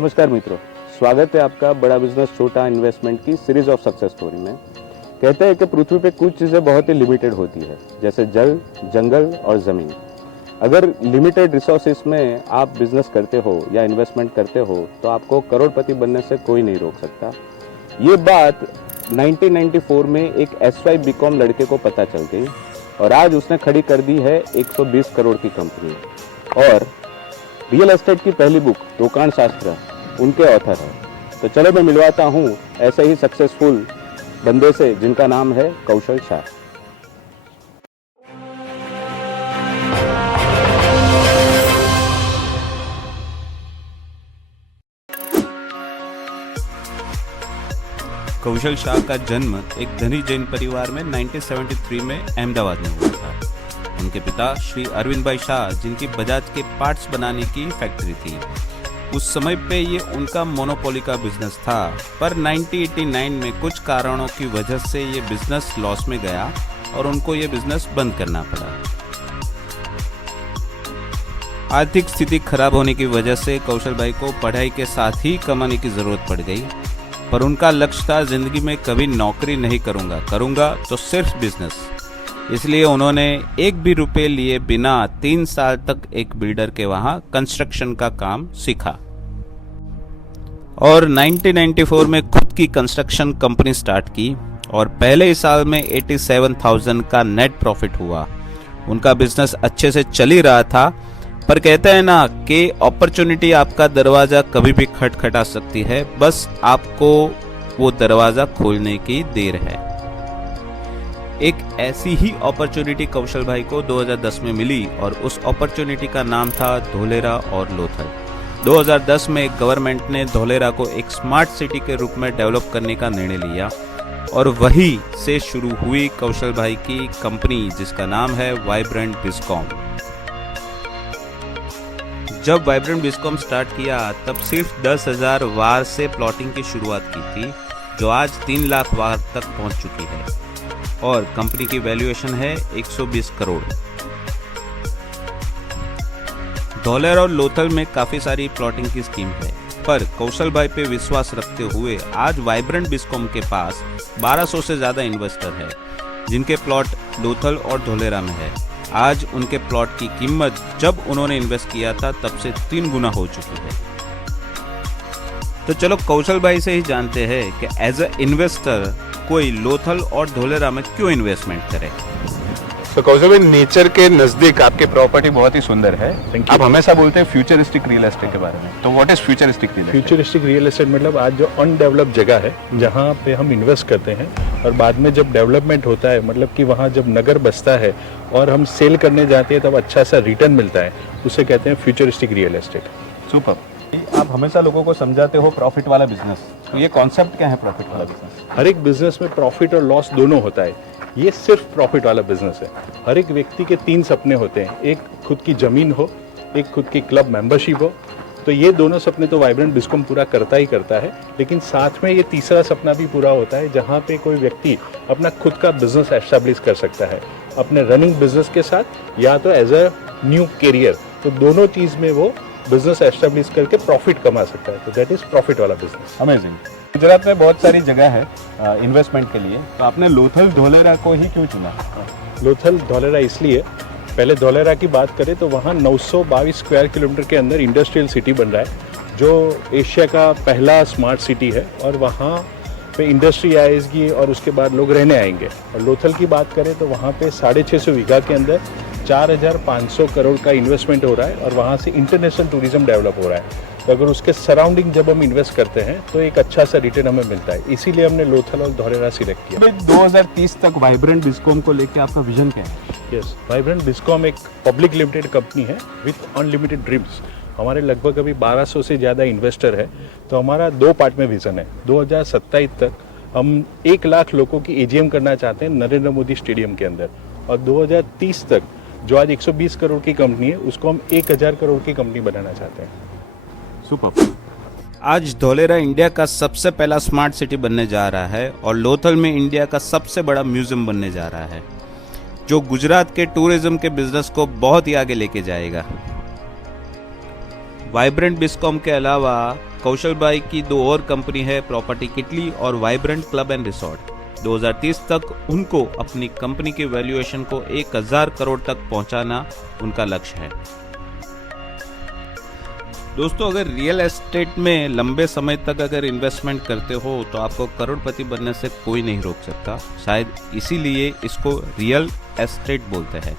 नमस्कार मित्रों, स्वागत है आपका बड़ा बिजनेस छोटा इन्वेस्टमेंट की सीरीज ऑफ सक्सेस स्टोरी में। कहते हैं कि पृथ्वी पे कुछ चीज़ें बहुत ही लिमिटेड होती है, जैसे जल, जंगल और ज़मीन। अगर लिमिटेड रिसोर्सेस में आप बिजनेस करते हो या इन्वेस्टमेंट करते हो तो आपको करोड़पति बनने से कोई नहीं रोक सकता। ये बात 1994 में एक SY BCom लड़के को पता चल गई और आज उसने खड़ी कर दी है 120 करोड़ की कंपनी। और रियल एस्टेट की पहली बुक रोकाण शास्त्र उनके ऑथर है। तो चलो मैं मिलवाता हूँ ऐसे ही सक्सेसफुल बंदे से जिनका नाम है कौशल शाह। कौशल शाह का जन्म एक धनी जैन परिवार में 1973 में अहमदाबाद में हुआ था। उनके पिता श्री अरविंद भाई शाह, जिनकी बजाज के पार्ट्स बनाने की फैक्ट्री थी, उस समय पे ये उनका मोनोपोली का बिजनेस था। पर 1989 में कुछ कारणों की वजह से ये बिजनेस लॉस में गया और उनको ये बिजनेस बंद करना पड़ा। आर्थिक स्थिति खराब होने की वजह से कौशल भाई को पढ़ाई के साथ ही कमाने की जरूरत पड़ गई। पर उनका लक्ष्य था, जिंदगी में कभी नौकरी नहीं करूंगा तो सिर्फ बिजनेस। इसलिए उन्होंने एक भी रुपए लिए बिना 3 साल तक एक बिल्डर के वहां कंस्ट्रक्शन का काम सीखा और 1994 में खुद की कंस्ट्रक्शन कंपनी स्टार्ट की और पहले ही साल में 87,000 का नेट प्रॉफिट हुआ। उनका बिजनेस अच्छे से चल ही रहा था, पर कहते हैं ना कि अपॉर्चुनिटी आपका दरवाजा कभी भी खटखटा सकती है, बस आपको वो दरवाजा खोलने की देर है। एक ऐसी ही अपॉर्चुनिटी कौशल भाई को 2010 में मिली और उस अपॉर्चुनिटी का नाम था धोलेरा और लोथल। 2010 में गवर्नमेंट ने धोलेरा को एक स्मार्ट सिटी के रूप में डेवलप करने का निर्णय लिया और वहीं से शुरू हुई कौशल भाई की कंपनी, जिसका नाम है वाइब्रेंट बिस्कॉम। जब वाइब्रेंट बिस्कॉम स्टार्ट किया तब सिर्फ 10,000 वार से प्लॉटिंग की शुरुआत की थी, जो आज 3 लाख वार तक पहुंच चुकी है और कंपनी की वैल्यूएशन है 120 करोड़। धोलेरा और लोथल में काफी सारी प्लॉटिंग की स्कीम है, पर कौशल भाई पे विश्वास रखते हुए आज वाइब्रेंट बिस्कॉम के पास 1200 से ज्यादा इन्वेस्टर है, जिनके प्लॉट लोथल और धोलेरा में है। आज उनके प्लॉट की कीमत जब उन्होंने इन्वेस्ट किया था तब से 3 गुना हो चुकी है। तो चलो कौशल भाई से ही जानते हैं कि एज अ इन्वेस्टर कोई लोथल और धोलेरा में क्यों इन्वेस्टमेंट करे। तो कौशल भाई, नेचर के नजदीक आपकी प्रॉपर्टी बहुत ही सुंदर है। आप हमेशा बोलते हैं फ्यूचरिस्टिक रियल एस्टेट के बारे में, तो what is futuristic real estate? Futuristic real estate मतलब आज जो अनडेवलप्ड जगह है जहाँ पे हम इन्वेस्ट करते हैं और बाद में जब डेवलपमेंट होता है, मतलब कि वहाँ जब नगर बसता है और हम सेल करने जाते हैं तब अच्छा सा रिटर्न मिलता है, उसे कहते हैं फ्यूचरिस्टिक रियल एस्टेट। सुपर। आप हमेशा लोगों को समझाते हो प्रॉफिट वाला बिजनेस, तो ये कॉन्सेप्ट क्या है प्रॉफिट वाला बिजनेस? हर एक बिजनेस में प्रॉफिट और लॉस दोनों होता है, ये सिर्फ प्रॉफिट वाला बिजनेस है। हर एक व्यक्ति के 3 सपने होते हैं, एक खुद की जमीन हो, एक खुद की क्लब मेंबरशिप हो। तो ये दोनों सपने तो वाइब्रेंट बिस्कॉम पूरा करता ही करता है, लेकिन साथ में ये तीसरा सपना भी पूरा होता है, जहाँ पे कोई व्यक्ति अपना खुद का बिजनेस एस्टैब्लिश कर सकता है अपने रनिंग बिजनेस के साथ, या तो एज अ न्यू कैरियर। तो दोनों चीज़ में वो बिजनेस एस्टैब्लिश करके प्रॉफिट कमा सकता है, तो दैट इज प्रॉफिट वाला बिजनेस। अमेजिंग। गुजरात में बहुत सारी जगह है इन्वेस्टमेंट के लिए, तो आपने लोथल धोलेरा को ही क्यों चुना? लोथल धोलेरा इसलिए, पहले धोलेरा की बात करें तो वहाँ 922 स्क्वायर किलोमीटर के अंदर इंडस्ट्रियल सिटी बन रहा है, जो एशिया का पहला स्मार्ट सिटी है और वहाँ पे इंडस्ट्री आएगी और उसके बाद लोग रहने आएंगे। और लोथल की बात करें तो वहाँ पे 650 बीघा के अंदर 4,500 करोड़ का इन्वेस्टमेंट हो रहा है और वहाँ से इंटरनेशनल टूरिज्म डेवलप हो रहा है। तो अगर उसके सराउंडिंग जब हम इन्वेस्ट करते हैं तो एक अच्छा सा रिटर्न हमें मिलता है, इसीलिए हमने लोथल और धोलेरा सिलेक्ट किया। 2030 तक वाइब्रेंट बिस्कॉम को लेकर आपका विजन क्या है? यस, वाइब्रेंट बिस्कॉम एक पब्लिक लिमिटेड कंपनी है विथ अनलिमिटेड ड्रीम्स। हमारे लगभग अभी 1200 से ज़्यादा इन्वेस्टर है, तो हमारा 2 पार्ट में विजन है। 2027 तक हम 1 लाख लोगों की एजीएम करना चाहते हैं नरेंद्र मोदी स्टेडियम के अंदर, और 2030 तक जो आज 120 करोड़ की कंपनी है उसको हम 1000 करोड़ की कंपनी बनाना चाहते हैं। सुपर। आज धोलेरा इंडिया का सबसे पहला स्मार्ट सिटी बनने जा रहा है और लोथल में इंडिया का सबसे बड़ा म्यूजियम बनने जा रहा है, जो गुजरात के टूरिज्म के बिजनेस को बहुत ही आगे लेके जाएगा। वाइब्रेंट बिस्कॉम के अलावा कौशल भाई की 2 और कंपनी है, प्रॉपर्टी किटली और वाइब्रेंट क्लब एंड रिसोर्ट। 2030 तक उनको अपनी कंपनी के वैल्यूएशन को 1000 करोड़ तक पहुंचाना उनका लक्ष्य है। दोस्तों, अगर रियल एस्टेट में लंबे समय तक अगर इन्वेस्टमेंट करते हो तो आपको करोड़पति बनने से कोई नहीं रोक सकता। शायद इसीलिए इसको रियल एस्टेट बोलते हैं।